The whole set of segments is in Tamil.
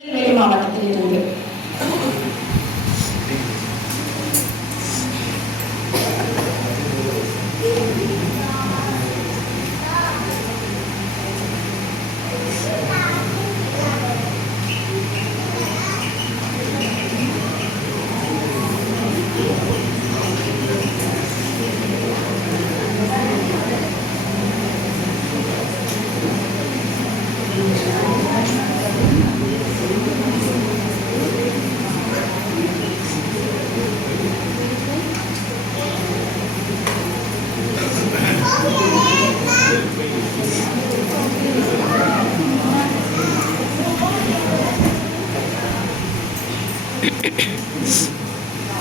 மாவட்டத்தில் இருந்து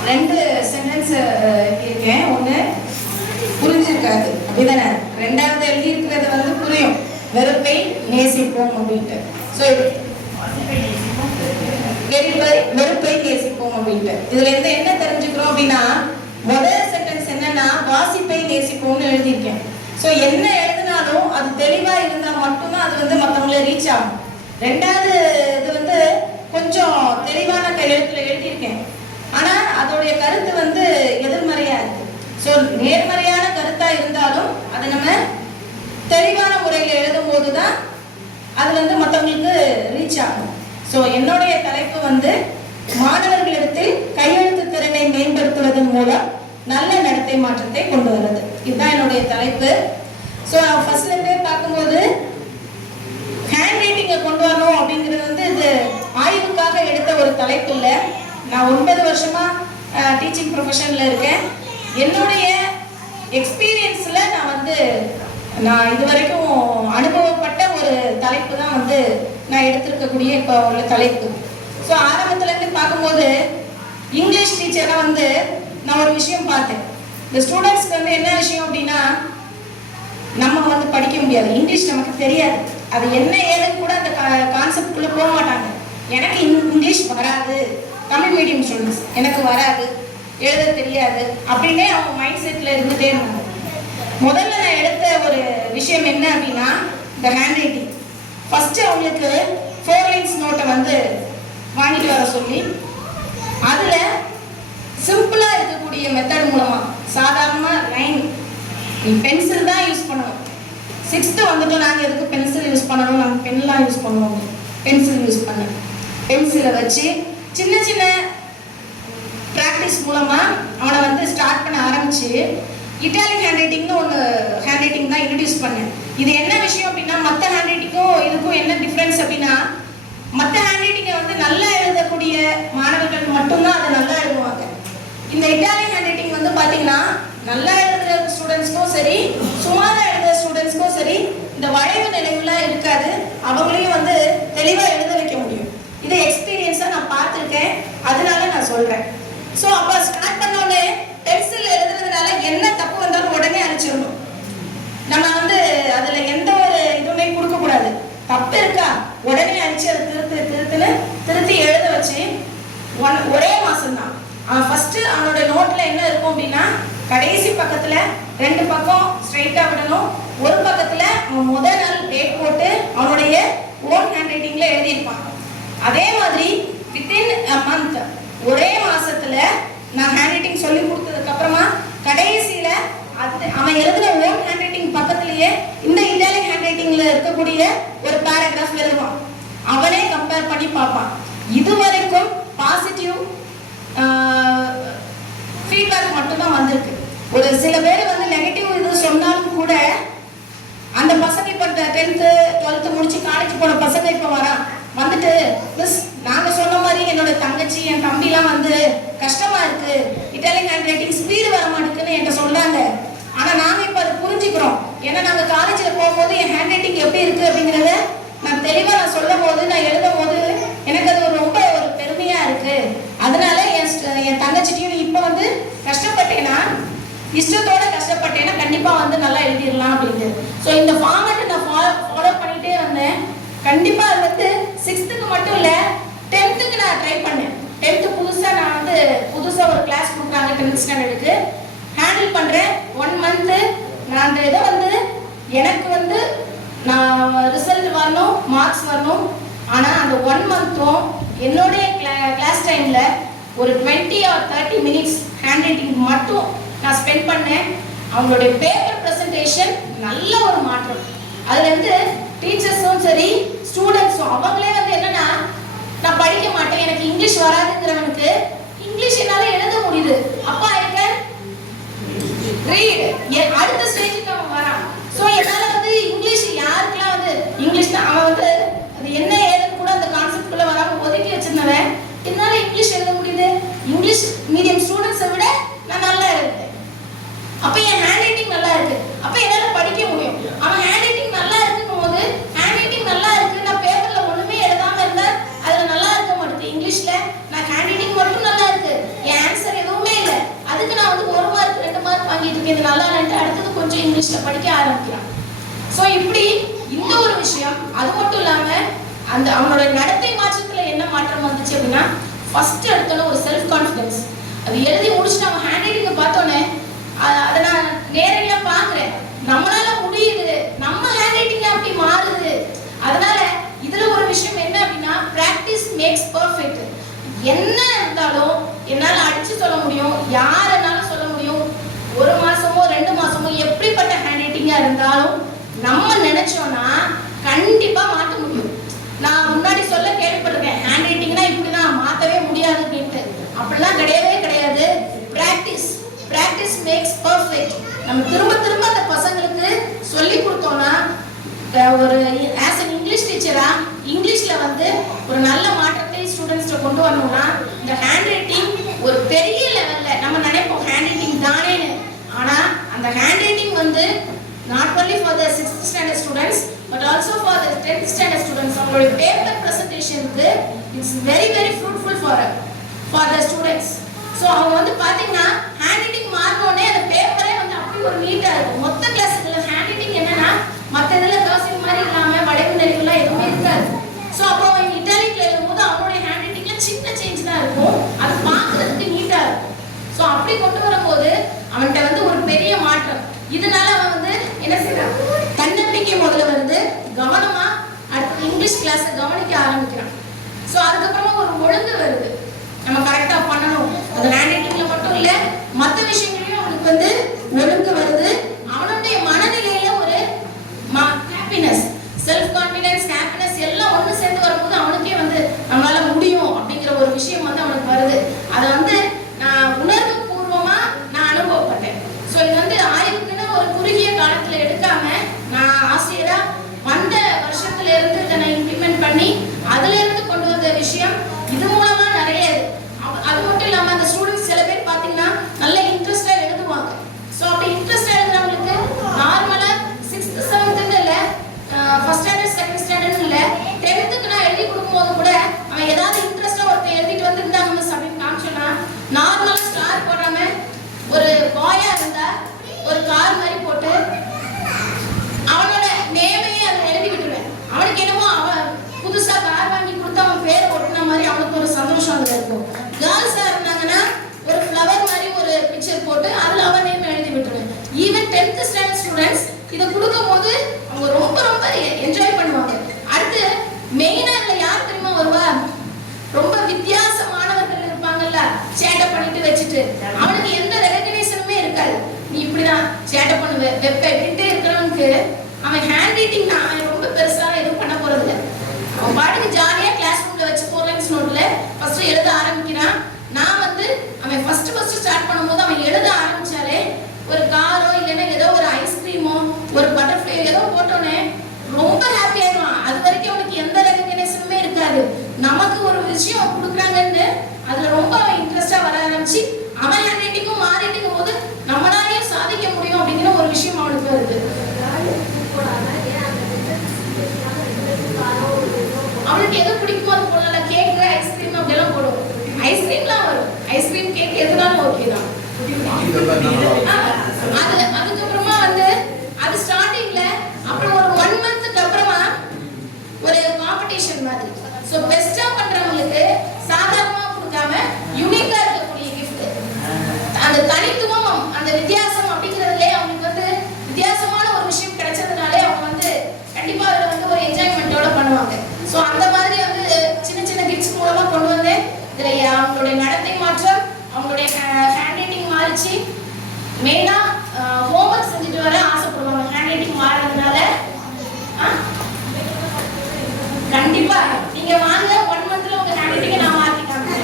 ரெண்டு சென்டென்ஸ் இருக்கேன். ஒன்று புரிஞ்சிருக்காது அப்படிதானே, ரெண்டாவது எழுதி இருக்கிறது வந்து புரியும். வெறுப்பை நேசிப்போம் அப்படின்ட்டு. ஸோ வெறுப்பை நேசிப்போம் அப்படின்ட்டு இதுல இருந்து என்ன தெரிஞ்சுக்கிறோம் அப்படின்னா, முதல் சென்டென்ஸ் என்னன்னா வாசிப்பை நேசிப்போம்னு எழுதியிருக்கேன். ஸோ என்ன எழுதினாலும் அது தெளிவா இருந்தா மட்டும்தான் அது வந்து மற்றவங்களை ரீச் ஆகும். ரெண்டாவது இது வந்து கொஞ்சம் தெளிவான கையெழுத்துல எழுதியிருக்கேன், ஆனா அதோடைய கருத்து வந்து எதிர்மறையா இருக்கு. ஸோ நேர்மறையான கருத்தா இருந்தாலும் அதை நம்ம தெளிவான முறையில் எழுதும் போதுதான் அது வந்து மற்றவங்களுக்கு ரீச் ஆகும். ஸோ என்னுடைய தலைப்பு வந்து மாணவர்களிடத்தில் கையெழுத்து திறனை மேம்படுத்துவதன் மூலம் நல்ல நடத்தை மாற்றத்தை கொண்டு வருது. இதுதான் என்னுடைய தலைப்பு. ஸோ ஃபர்ஸ்ட்ல இருந்தே பார்க்கும்போது ஹேண்ட் ரைட்டிங்கை கொண்டு வரணும் அப்படிங்கிறது வந்து இது ஆய்வுக்காக எடுத்த ஒரு தலைப்பு இல்லை. நான் 9 வருஷமா டீச்சிங் ப்ரொஃபஷன்ல இருக்கேன். என்னுடைய எக்ஸ்பீரியன்ஸ்ல நான் இது வரைக்கும் அனுபவப்பட்ட ஒரு தலைப்பு தான் வந்து நான் எடுத்திருக்கக்கூடிய இப்போ உள்ள தலைப்பு. ஸோ ஆரம்பத்துல இருந்து பார்க்கும்போது இங்கிலீஷ் டீச்சரை வந்து நான் ஒரு விஷயம் பார்த்தேன். இந்த ஸ்டூடெண்ட்ஸ்க்கு வந்து என்ன விஷயம் அப்படின்னா, நம்ம வந்து படிக்க முடியாது, இங்கிலீஷ் நமக்கு தெரியாது, அது என்ன ஏதுன்னு கூட அந்த கான்செப்ட்குள்ள போக மாட்டாங்க. எனக்கு இங்கிலீஷ் வராது, தமிழ் மீடியம் ஸ்டூடெண்ட்ஸ் எனக்கு வராது, எழுத தெரியாது அப்படின்னே அவங்க மைண்ட் செட்ல இருந்துட்டே இருந்தாங்க. முதல்ல நான் எடுத்த ஒரு விஷயம் என்ன அப்படின்னா, இந்த ஹேண்ட் ரைட்டிங். ஃபர்ஸ்ட் அவங்களுக்கு 4 லைன்ஸ் நோட்டை வந்து வாங்கிட்டு வர சொல்லி அதுல சிம்பிளா இருக்கக்கூடிய மெத்தட் மூலமா சாதாரணமா லைன் பென்சில் தான் யூஸ் பண்ணணும். 6th வந்துட்டு நாங்கள் எதுக்கு பென்சில் யூஸ் பண்ணணும், நாங்கள் பென்லாம் யூஸ் பண்ணுவோம். பென்சில் யூஸ் பண்ண பென்சிலை வச்சு சின்ன சின்ன ப்ராக்டிஸ் மூலமா அவனை வந்து ஸ்டார்ட் பண்ண ஆரம்பிச்சு இட்டாலிக் ஹேண்ட் ரைட்டிங்னு ஒன்று ஹேண்ட் ரைட்டிங் தான் இன்ட்ரடியூஸ் பண்ணேன். இது என்ன விஷயம் அப்படின்னா, மற்ற ஹேண்ட் ரைட்டிங்கும் இதுக்கும் என்ன டிஃப்ரென்ஸ் அப்படின்னா, மற்ற ஹேண்ட் ரைட்டிங்கை வந்து நல்லா எழுதக்கூடிய மாணவர்கள் மட்டும்தான் அதை நல்லா எழுதுவாங்க. இந்த இட்டாலிக் ஹேண்ட் ரைட்டிங் வந்து பார்த்தீங்கன்னா நல்லா எழுதுகிற ஸ்டூடெண்ட்ஸ்க்கும் சரி, சுமாராக எழுதுகிற ஸ்டூடெண்ட்ஸ்க்கும் சரி, இந்த வளைவு நிலைவுலாம் இருக்காது, அவங்களையும் வந்து தெளிவாக எழுத வைக்க முடியும். இதை எக்ஸ்பீரியன்ஸாக நான் பார்த்துருக்கேன், அதனால நான் சொல்கிறேன். ஸோ அப்போ ஸ்டார்ட் பண்ணோடனே பென்சில் எழுதுறதுனால என்ன தப்பு வந்தாலும் உடனே அழிச்சிடணும். நம்ம வந்து அதில் எந்த ஒரு இதுவுமே கொடுக்கக்கூடாது. தப்பு இருக்கா உடனே அழிச்சு அதை திருத்தி எழுத வச்சு ஒரே மாசம்தான். ஃபர்ஸ்ட் அவனோட நோட்ல என்ன இருக்கும் அப்படின்னா, கடைசி பக்கத்துல 2 பக்கம் ஸ்ட்ரைட்டா விடணும், ஒரு பக்கத்துல முதல் நாள் டேட் போட்டு அவனுடைய ஓன் ஹேண்ட் ரைட்டிங்ல எழுதியிருப்பான். அதே மாதிரி வித்தின் a month ஒரே மாசத்துல நான் ஹேண்ட் ரைட்டிங் சொல்லி கொடுத்ததுக்கு அப்புறமா கடைசியில அவன் எழுதுன ஓன் ஹேண்ட் ரைட்டிங் பக்கத்திலேயே இந்த இட்டாலிக் ஹேண்ட் ரைட்டிங்ல இருக்கக்கூடிய ஒரு பேராகிராஃப் எழுதுவான். அவனே கம்பேர் பண்ணி பார்ப்பான். இது வரைக்கும் பாசிட்டிவ் ஃபீட்பேக் மட்டும்தான் வந்திருக்கு. ஒரு சில பேர் வந்து நெகட்டிவ் இது சொன்னாலும் கூட அந்த பசங்க இப்போ 10th 12th முடிச்சு காலேஜ் போன பசங்க இப்போ வந்துட்டு மிஸ் நாங்க சொன்ன மாதிரி என்னோட தங்கச்சி என் தம்பிலாம் வந்து கஷ்டமா இருக்கு, இட்டாலிக் ஹேண்ட் ரைட்டிங் ஸ்பீடு வர மாட்டேங்குன்னு என்கிட்ட சொன்னாங்க. ஆனா நாங்க இப்போ அதை புரிஞ்சுக்கிறோம். ஏன்னா நாங்க காலேஜில் போகும்போது என் ஹேண்ட் ரைட்டிங் எப்படி இருக்கு அப்படிங்கிறத நான் தெளிவாக நான் சொல்லும் போது, நான் எழுதும் போது எனக்கு அது ரொம்ப ஒரு பெருமையா இருக்கு. அதனால என் தங்கச்சிட்டையும் இப்போ வந்து கஷ்டப்பட்டேன்னா, இஷ்டத்தோட கஷ்டப்பட்டேன்னா கண்டிப்பா வந்து நல்லா எழுதிடலாம் அப்படின்ட்டு. ஸோ இந்த ஃபார்மேட்டை நான் ஃபாலோ பண்ணிட்டே வந்தேன். கண்டிப்பா அது வந்து 6th மட்டும் இல்லை, 10th நான் ட்ரை பண்ணேன். 10th புதுசா ஒரு கிளாஸ் கொடுக்குறாங்க 10th ஸ்டாண்டர்டுக்கு, ஹேண்டில் பண்றேன். 1 month நான் அந்த இதை வந்து எனக்கு வந்து நான் ரிசல்ட் வரணும், மார்க்ஸ் வரணும், ஆனா அந்த 1 மந்த்தும் என்னுடைய கிளாஸ் டைம்ல ஒரு 20 or 30 மினிட்ஸ் ஹேண்ட் ரைட்டிங் மட்டும் நான் ஸ்பெண்ட் பண்ணேன். அவங்களுடைய பேப்பர் பிரசன்டேஷன் நல்ல ஒரு மாற்றம். அதுல இருந்து டீச்சர்ஸும் சரி ஸ்டூடெண்ட்ஸும் அவங்களே வந்து என்னன்னா, நான் படிக்க மாட்டேன், எனக்கு இங்கிலீஷ் வராதுங்கிறவனுக்கு இங்கிலீஷ் என்னால எழுத முடியுது, அப்பா ஐ கேன் ரீட், அடுத்த ஸ்டேஜுக்கு அவன் வரான். ஸோ என்னால வந்து இங்கிலீஷ் யாருக்கெல்லாம் வந்து இங்கிலீஷ்னா அவன் வந்து அது என்ன ஏதுன்னு கூட அந்த கான்செப்ட் குள்ள வராம ஒதுக்கி வச்சிருந்தவன் என்னால இங்கிலீஷ் எழுத முடியுது, இங்கிலீஷ் மீடியம் ஸ்டூடெண்ட்ஸை விட நான் நல்லா எழுதுறேன், அப்ப என் ஹேண்ட் ரைட்டிங் நல்லா இருக்கு, அப்ப என்னால படிக்க முடியும். அவன் ஹேண்ட் ரைட்டிங் நல்லா இருக்குன்னு போது ஹேண்ட் ரைட்டிங் நல்லா இருக்கு, நான் பேப்பர்ல ஒண்ணுமே எழுதாம இருந்தா அதுல நல்லா இருக்க மாட்டேங்குது. இங்கிலீஷ்ல நான் ஹேண்ட் ரைட்டிங் மட்டும் நல்லா இருக்கு, என் ஆன்சர் எதுவுமே இல்லை, அதுக்கு நான் வந்து 1 மார்க் 2 மார்க் வாங்கிட்டு இருக்கேன், இது நல்லா இல்லைன்ட்டு அடுத்தது கொஞ்சம் இங்கிலீஷ்ல படிக்க ஆரம்பிக்கிறான். ஸோ இப்படி இந்த ஒரு விஷயம். அது மட்டும் இல்லாம அந்த அவனோட நடத்தை மாற்றத்துல என்ன மாற்றம் வந்துச்சு அப்படின்னா, ஃபர்ஸ்ட் எடுத்தோன்னே ஒரு செல்ஃப் கான்ஃபிடன்ஸ். அது எழுதி முடிச்சுட்டு அவன் ஹேண்ட் ரைட்டிங்கை பார்த்தோன்னே அதை நான் நேரடியா பாக்குறேன், நம்மளால முடியுது, நம்ம ஹேண்ட் ரைட்டிங் அப்படி மாறுது. அதனால இதுல ஒரு விஷயம் என்ன அப்படின்னா, பிராக்டிஸ் மேக்ஸ் பெர்ஃபெக்ட். என்ன இருந்தாலும் என்னால அடிச்சு சொல்ல முடியும், யாருனாலும் சொல்ல முடியும். 1 மாசமோ 2 மாசமோ எப்படிப்பட்ட ஹேண்ட் ரைட்டிங்கா இருந்தாலும் நம்ம நினைச்சோம்னா கண்டிப்பா மாற்ற முடியும். நான் முன்னாடி சொல்ல கேள்விப்பட்டிருக்கேன், ஹேண்ட் ரைட்டிங்னா இப்படிதான் மாத்தவே முடியாது அப்படின்ட்டு. அப்படிலாம் கிடையவே கிடையாது. Practice practice makes perfect. நம்ம திரும்ப திரும்ப அந்த பசங்களுக்கு சொல்லி கொடுத்தோம்னா, ஒரு ஆஸ் அன் இங்கிலீஷ் டீச்சரா இங்கிலீஷ்ல வந்து ஒரு நல்ல மாற்றத்தை ஸ்டூடெண்ட்ஸ்ட கொண்டு வரணும்னா, இந்த ஹேண்ட் ரைட்டிங் ஒரு பெரிய லெவல்ல நம்ம நினைப்போம் ஹேண்ட் ரைட்டிங் தானேன்னு. ஆனா அந்த ஹேண்ட் ரைட்டிங் வந்து not only for the 6th standard students but also for the 10th standard students, அவங்களுடைய பேப்பர் பிரசன்டேஷனுக்கு it's very very fruitful for the students. So அவங்க வந்து பார்த்தீங்கன்னா ஹேண்ட் ரைட்டிங் மாறினோடனே அந்த பேப்பரே வந்து அப்படி ஒரு நீட்டாக இருக்கும். மொத்த கிளாஸுக்குள்ள ஹேண்ட் ரைட்டிங் என்னன்னா, மற்ற இதில் கர்சிவ் மாதிரி இல்லாமல் வளைவு நெறிவுலாம் எதுவுமே இருக்காது. ஸோ அப்போ அவங்க இட்டாலிக்கில் எழுதும்போது அவங்களுடைய ஹேண்ட் ரைட்டிங்ல சின்ன சேஞ்ச் தான் இருக்கும், அது பார்க்கறதுக்கு நீட்டாக இருக்கும். ஸோ அப்படி கொண்டு வரும்போது அவன்கிட்ட வந்து ஒரு பெரிய மாற்றம். இதனால அவன் வந்து என்ன செய்யறான், தன்னம்பிக்கை முதல்ல வருது, கவனமா அடுத்து இங்கிலீஷ் கிளாஸை கவனிக்க ஆரம்பிக்கிறான். ஸோ அதுக்கப்புறமா ஒரு ஒழுங்கு வருது, நம்ம கரெக்டா பண்ணணும். அது ஹேண்ட் ரைட்டிங்ல மட்டும் இல்ல, மற்ற விஷயங்களையும் அவனுக்கு வந்து ஒழுங்கு வருது. அவனுடைய மனநிலையில ஒரு ஹாப்பினஸ், செல்ஃப் கான்ஃபிடன்ஸ், ஹாப்பினஸ் எல்லாம் ஒன்று சேர்ந்து வரும்போது அவனுக்கே வந்து நம்மளால முடியும் அப்படிங்கிற ஒரு விஷயம் வந்து அவனுக்கு வருது. அதை வந்து நான் உணர்வு பூர்வமா நான் அனுபவப்பட்டேன். ஸோ இது வந்து ஆய்வுக்குன்னு ஒரு குறுகிய காலத்துல எடுக்காம நான் ஆசிரியரா வந்த வருஷத்துல இருந்து இதை நான் இம்ப்ளிமெண்ட் பண்ணி அதுல இருந்து கொண்டு வந்த விஷயம். இது மூலமா நிறைய அது மட்டும் இல்லாம அந்த ஸ்டூடெண்ட்ஸ் சில பேர் பாத்தீங்கன்னா நல்ல இன்ட்ரெஸ்டா எழுதுவாங்க. ஸோ அப்படி இன்ட்ரெஸ்டா எழுதுறவங்களுக்கு நார்மலா 6th 7th இல்ல ஃபர்ஸ்ட் ஸ்டாண்டர்ட் செகண்ட் ஸ்டாண்டர்ட் இல்ல 10th நான் எழுதி கொடுக்கும்போது கூட அவன் ஏதாவது இன்ட்ரெஸ்டா ஒருத்தர் எழுதிட்டு வந்து இருந்தாங்க மிஸ் அப்படின்னு காமிச்சோன்னா, நார்மலா ஸ்டார் போடாம ஒரு பாயா இருந்தா ஒரு கார் மாதிரி போட்டு அவனோட நேமையே அதில் எழுதி விட்டுருவேன். அவனுக்கு என்னமோ அவன் புதுசா கார் வாங்கி கொடுத்து அவன் பேரை ஒட்டின மாதிரி அவனுக்கு ஒரு சந்தோஷம் அதுல இருக்கும். கேர்ள்ஸா இருந்தாங்கன்னா ஒரு ஃப்ளவர் மாதிரி ஒரு பிக்சர் போட்டு அதுல அவன் நேம் எழுதி விட்டுருவேன். ஈவன் 10th ஸ்டாண்டர்ட் ஸ்டூடெண்ட்ஸ் இதை கொடுக்கும் போது அவங்க ரொம்ப ரொம்ப என்ஜாய் பண்ணுவாங்க. அடுத்து மெயினா இதுல யார் தெரியுமா வருவா, ரொம்ப வித்தியாசமானவர்கள் இருப்பாங்கல்ல, சேட்டை பண்ணிட்டு வச்சுட்டு அவனுக்கு எந்த ரெகக்னிஷனுமே இருக்காது. நீ இப்படிதான் சேட்டை பண்ணுவ வெப்ப எப்படின்ட்டே இருக்கிறவனுக்கு அவன் ஹேண்ட் ரைட்டிங் அவன் ரொம்ப பெருசா எதுவும் பண்ண போறது இல்லை. அவன் பாட்டுக்கு ஜாலியா கிளாஸ் ரூம்ல வச்சு 4 lines நோட்ல ஃபர்ஸ்ட் எழுத ஆரம்பிக்கிறான். நான் வந்து அவன் ஃபர்ஸ்ட் ஸ்டார்ட் பண்ணும்போது அவன் எழுத ஆரம்பிச்சாலே ஒரு காரோ இல்லைன்னா ஏதோ ஒரு ஐஸ்கிரீமோ ஒரு பட்டர்ஃப்ளை ஏதோ போட்டோன்னே ரொம்ப ஹாப்பி ஆயிடுவான். அது வரைக்கும் அவனுக்கு எந்த ரெகக்னிஷனுமே இருக்காது. நமக்கு ஒரு விஷயம் கொடுக்குறாங்கன்னு அதுல ரொம்ப அவன் இன்ட்ரெஸ்டா வர ஆரம்பிச்சு அவன் ஹேண்ட் ரைட்டிங்கும் மாறிட்டுக்கும் போது நம்மளாலேயும் சாதிக்க முடியும் அப்படிங்கிற ஒரு விஷயம் அவனுக்கு வருது. அவனுக்கு எது பிடிக்குமோ அது போடலாம், கேக் ஐஸ்கிரீம் அப்படியெல்லாம் போடுவோம். ஐஸ்கிரீம்லாம் வரும், ஐஸ்கிரீம் கேக் எதுனாலும் ஓகே தான். அதுக்கப்புறமா வந்து அது ஸ்டார்டிங்ல அப்புறம் ஒரு 1 monthக்கு அப்புறமா ஒரு காம்படிஷன் மாதிரி. ஸோ பெஸ்டா பண்றவங்களுக்கு சாதாரணமா கொடுக்காம யூனிக்கா இருக்கக்கூடிய கிஃப்ட், அந்த தனித்துவம் அந்த வித்தியாசம் அப்படிங்கிறதுலே அவங்களுக்கு வந்து வித்தியாசமான ஒரு விஷயம் கிடைச்சதுனாலே அவங்க வந்து கண்டிப்பா அதுல வந்து ஒரு என்ஜாய்மெண்டோட பண்ணுவாங்க. ஸோ அந்த மாதிரி வச்சு மெயினா ஹோம்ஒர்க் செஞ்சுட்டு வர ஆசைப்படுவாங்க ஹேண்ட் ரைட்டிங் மாறதுனால. கண்டிப்பா நீங்க வாங்க 1 மந்த்ல உங்க ஹேண்ட் ரைட்டிங்கை நான் மாத்தி காமிக்கிறேன்.